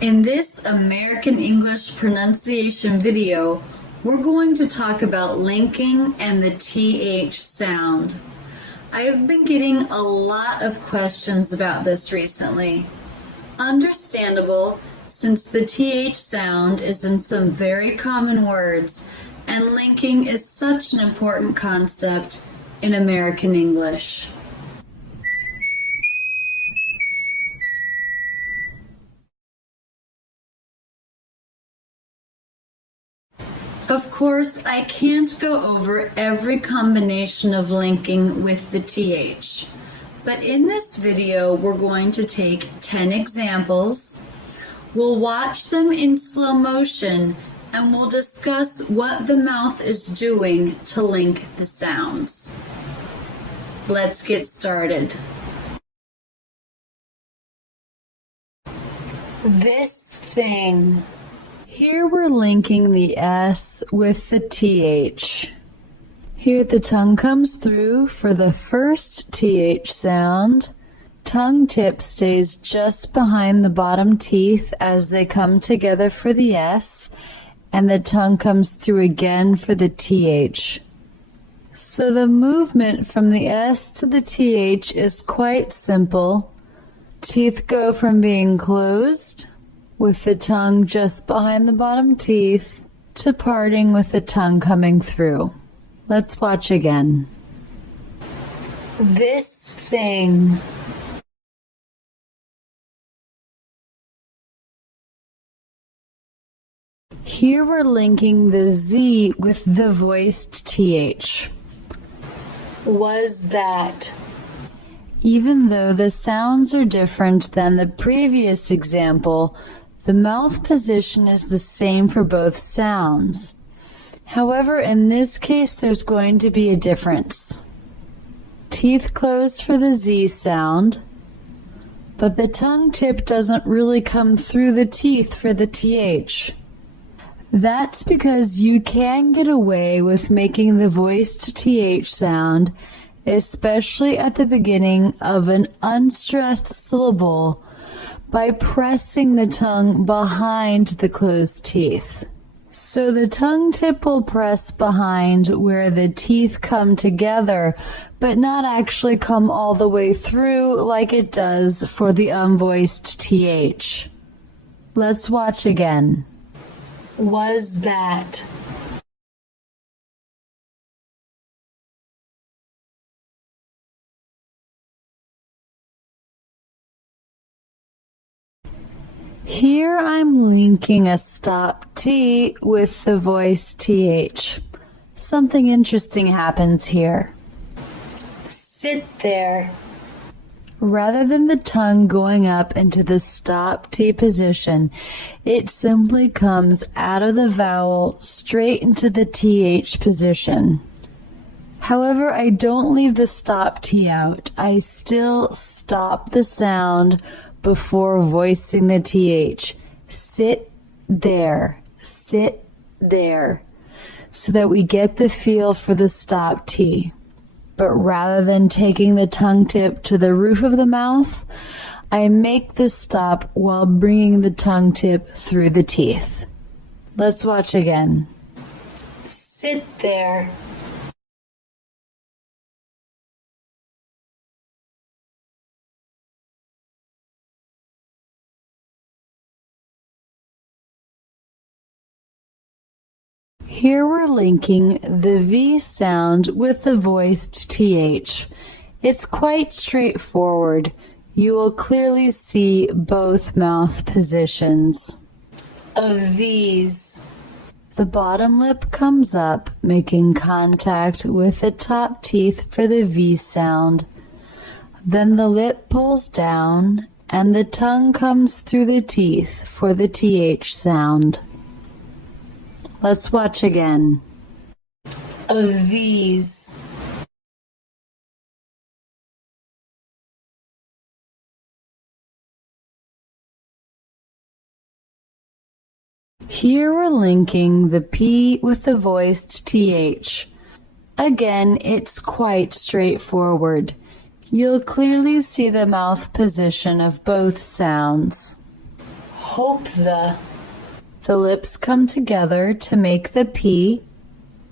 In this American English pronunciation video, we're going to talk about linking and the TH sound. I have been getting a lot of questions about this recently. Understandable, since the TH sound is in some very common words, and linking is such an important concept in American English. Of course, I can't go over every combination of linking with the TH, but in this video we're going to take 10 examples. We'll watch them in slow motion and we'll discuss what the mouth is doing to link the sounds. Let's get started. This thing. Here we're linking the S with the TH. Here the tongue comes through for the first TH sound. Tongue tip stays just behind the bottom teeth as they come together for the S, and the tongue comes through again for the TH. So the movement from the S to the TH is quite simple. Teeth go from being closed, with the tongue just behind the bottom teeth, to parting with the tongue coming through. Let's watch again. This thing. Here we're linking the Z with the voiced TH. Was that. Even though the sounds are different than the previous example, the mouth position is the same for both sounds. However, in this case, there's going to be a difference. Teeth close for the Z sound, but the tongue tip doesn't really come through the teeth for the TH. That's because you can get away with making the voiced TH sound, especially at the beginning of an unstressed syllable, by pressing the tongue behind the closed teeth. So the tongue tip will press behind where the teeth come together, but not actually come all the way through like it does for the unvoiced TH. Let's watch again. Was that. Here I'm linking a stop T with the voice TH. Something interesting happens here. Sit there. Rather than the tongue going up into the stop T position, it simply comes out of the vowel straight into the TH position. However, I don't leave the stop T out. I still stop the sound before voicing the TH. Sit there, so that we get the feel for the stop T. But rather than taking the tongue tip to the roof of the mouth, I make this stop while bringing the tongue tip through the teeth. Let's watch again. Sit there. Here we're linking the V sound with the voiced TH. It's quite straightforward. You will clearly see both mouth positions. Of these. The bottom lip comes up, making contact with the top teeth for the V sound. Then the lip pulls down, and the tongue comes through the teeth for the TH sound. Let's watch again. Of these. Here we're linking the P with the voiced TH. Again, it's quite straightforward. You'll clearly see the mouth position of both sounds. hope the. The lips come together to make the P,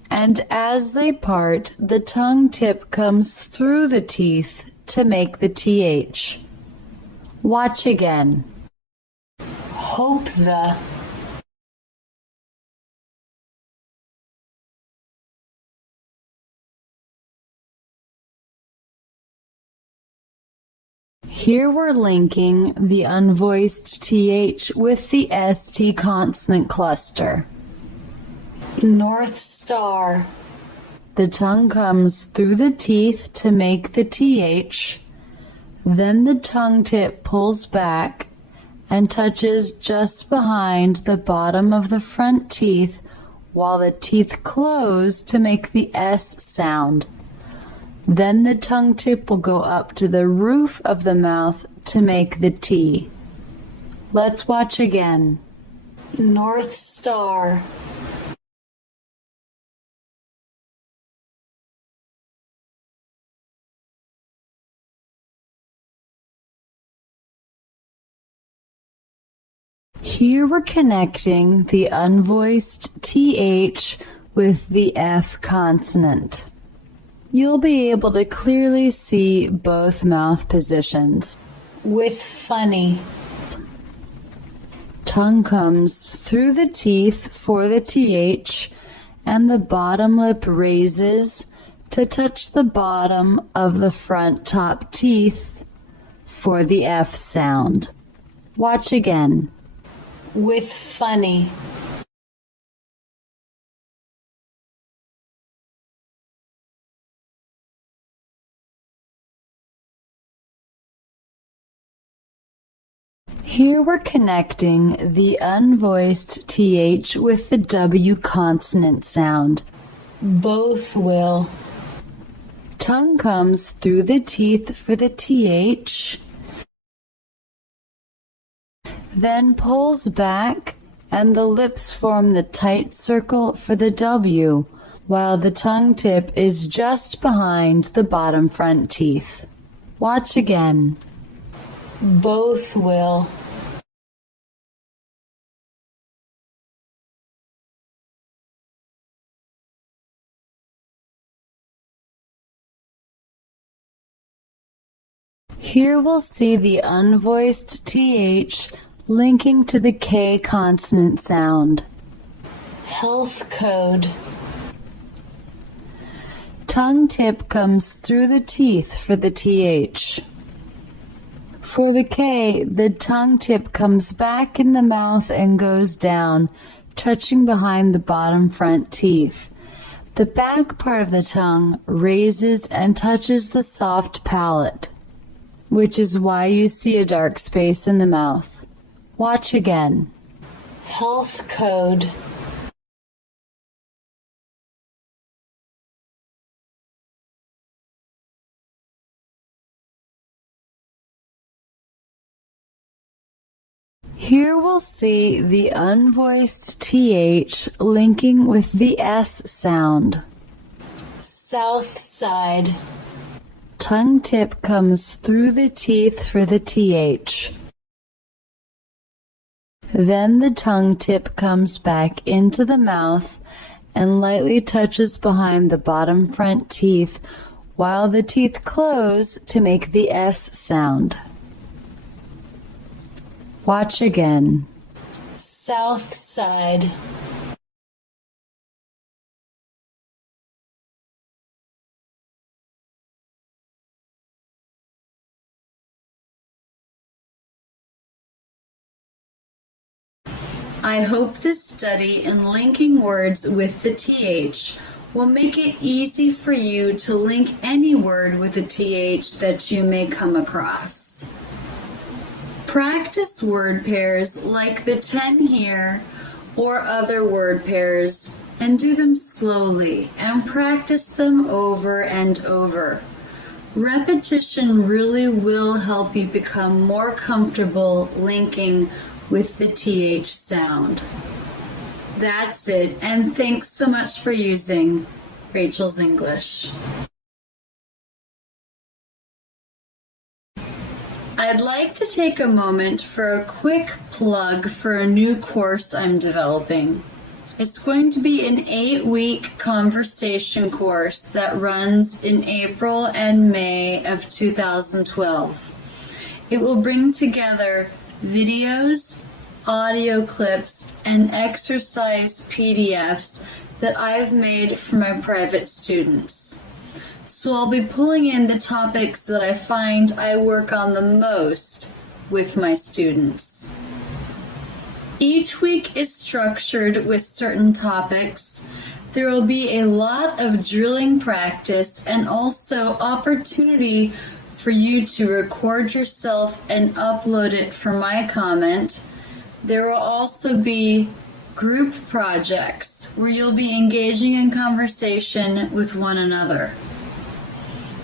and as they part, the tongue tip comes through the teeth to make the TH. Watch again. Hope the. Here we're linking the unvoiced TH with the ST consonant cluster. North Star. The tongue comes through the teeth to make the TH, then the tongue tip pulls back and touches just behind the bottom of the front teeth while the teeth close to make the S sound. Then the tongue tip will go up to the roof of the mouth to make the T. Let's watch again. North Star. Here we're connecting the unvoiced TH with the F consonant. You'll be able to clearly see both mouth positions. With funny. Tongue comes through the teeth for the TH, and the bottom lip raises to touch the bottom of the front top teeth for the F sound. Watch again. With funny. Here we're connecting the unvoiced TH with the W consonant sound. Both will. Tongue comes through the teeth for the TH, then pulls back, and the lips form the tight circle for the W, while the tongue tip is just behind the bottom front teeth. Watch again. Both will. Here we'll see the unvoiced TH linking to the K consonant sound. Health code. Tongue tip comes through the teeth for the TH. For the K, the tongue tip comes back in the mouth and goes down, touching behind the bottom front teeth. The back part of the tongue raises and touches the soft palate, which is why you see a dark space in the mouth. Watch again. Health code. Here we'll see the unvoiced TH linking with the S sound. South side. Tongue tip comes through the teeth for the TH. Then the tongue tip comes back into the mouth and lightly touches behind the bottom front teeth while the teeth close to make the S sound. Watch again. South side. I hope this study in linking words with the TH will make it easy for you to link any word with a TH that you may come across. Practice word pairs like the 10 here or other word pairs and do them slowly and practice them over and over. Repetition really will help you become more comfortable linking with the TH sound. That's it, and thanks so much for using Rachel's English. I'd like to take a moment for a quick plug for a new course I'm developing. It's going to be an 8-week conversation course that runs in April and May of 2012. It will bring together videos, audio clips, and exercise PDFs that I've made for my private students. So I'll be pulling in the topics that I find I work on the most with my students. Each week is structured with certain topics. There will be a lot of drilling practice and also opportunity for you to record yourself and upload it for my comment. There will also be group projects where you'll be engaging in conversation with one another.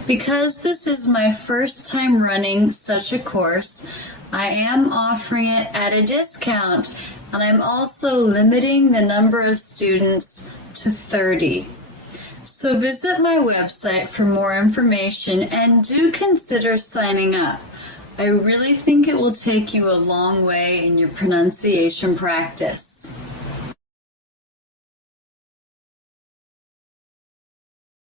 Because this is my first time running such a course, I am offering it at a discount, and I'm also limiting the number of students to 30. So visit my website for more information and do consider signing up. I really think it will take you a long way in your pronunciation practice.